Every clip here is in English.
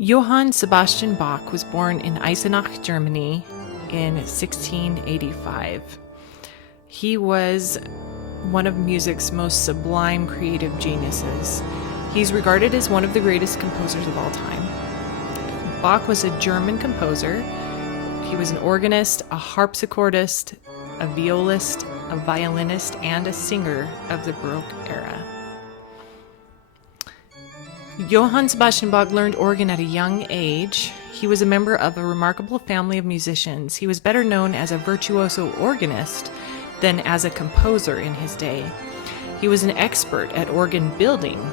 Johann Sebastian Bach was born in Eisenach, Germany in 1685. He was one of music's most sublime creative geniuses. He's regarded as one of the greatest composers of all time. Bach was a German composer. He was an organist, a harpsichordist, a violist, a violinist, and a singer of the Baroque era. Johann Sebastian Bach learned organ at a young age. He was a member of a remarkable family of musicians. He was better known as a virtuoso organist than as a composer in his day. He was an expert at organ building.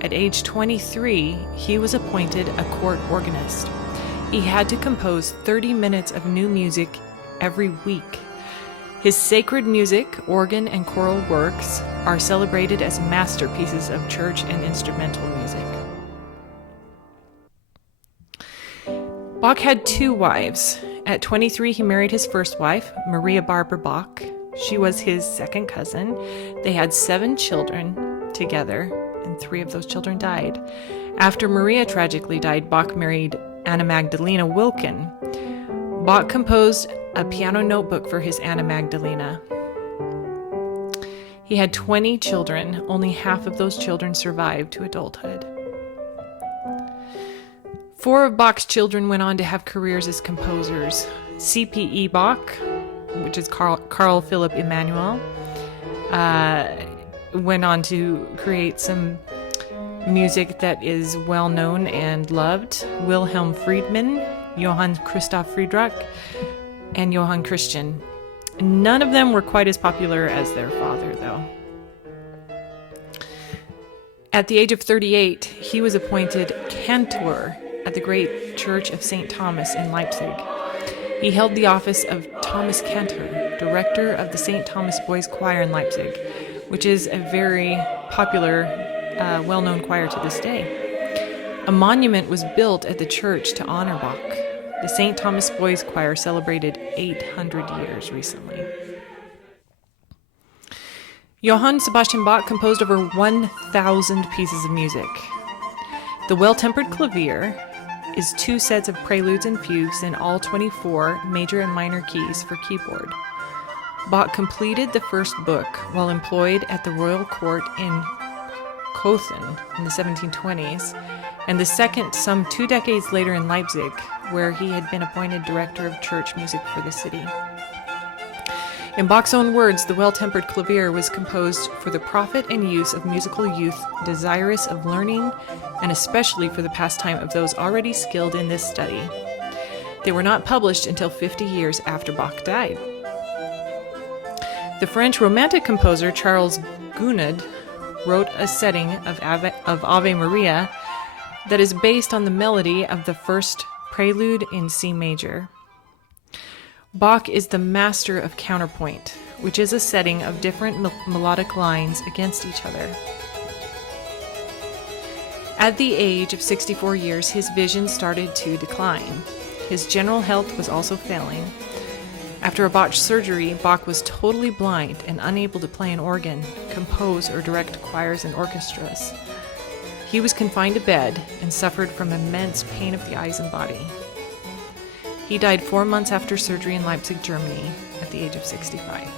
At age 23, he was appointed a court organist. He had to compose 30 minutes of new music every week. His sacred music, organ, and choral works are celebrated as masterpieces of church and instrumental music. Bach had two wives. At 23, he married his first wife, Maria Barbara Bach. She was his second cousin. They had 7 children together, and 3 of those children died. After Maria tragically died, Bach married Anna Magdalena Wilken. Bach composed a piano notebook for his Anna Magdalena. He had 20 children. Only half of those children survived to adulthood. 4 of Bach's children went on to have careers as composers. C.P.E. Bach, which is Carl Philipp Emanuel, went on to create some music that is well known and loved. Wilhelm Friedman, Johann Christoph Friedrich, and Johann Christian. None of them were quite as popular as their father, though. At the age of 38, he was appointed cantor at the great Church of St. Thomas in Leipzig. He held the office of Thomas Cantor, director of the St. Thomas Boys Choir in Leipzig, which is a very popular, well-known choir to this day. A monument was built at the church to honor Bach. The St. Thomas Boys Choir celebrated 800 years recently. Johann Sebastian Bach composed over 1,000 pieces of music. The Well-Tempered Clavier is 2 sets of preludes and fugues in all 24 major and minor keys for keyboard. Bach completed the first book while employed at the royal court in Cothen in the 1720s, and the second some 2 decades later in Leipzig, where he had been appointed director of church music for the city. In Bach's own words, the Well-Tempered Clavier was composed for the profit and use of musical youth desirous of learning, and especially for the pastime of those already skilled in this study. They were not published until 50 years after Bach died. The French Romantic composer Charles Gounod wrote a setting of Ave Maria that is based on the melody of the first prelude in C major. Bach is the master of counterpoint, which is a setting of different melodic lines against each other. At the age of 64 years, his vision started to decline. His general health was also failing. After a botched surgery, Bach was totally blind and unable to play an organ, compose, or direct choirs and orchestras. He was confined to bed and suffered from immense pain of the eyes and body. He died 4 months after surgery in Leipzig, Germany, at the age of 65.